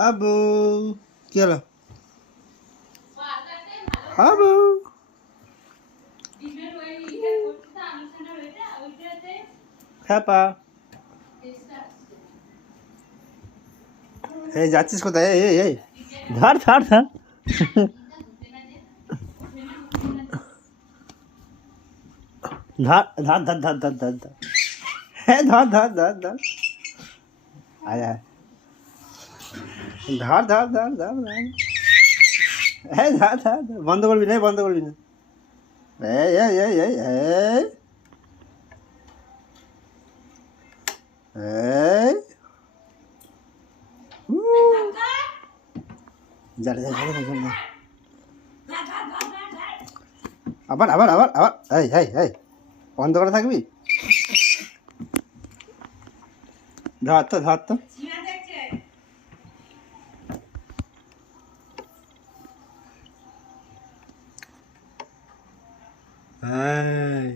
আবু কি হলো? আবু হ্যাপা এই যাচ্ছিস কোথায়? এই এই এই ধর ধর ধর ধর ধর ধর ধর ধর ধর ধর হ্যাঁ ধর ধর ধর ধর আয় আয় ধর ধর ধর ধর ধর এই ধর ধর ধর বন্ধ করবি না বন্ধ করবি না এই এই এই এই এই এই যা যা যা যা যা আবার আবার আবার আবার এই এই এই বন্ধ করে থাকবি ধর তো ধর তো এই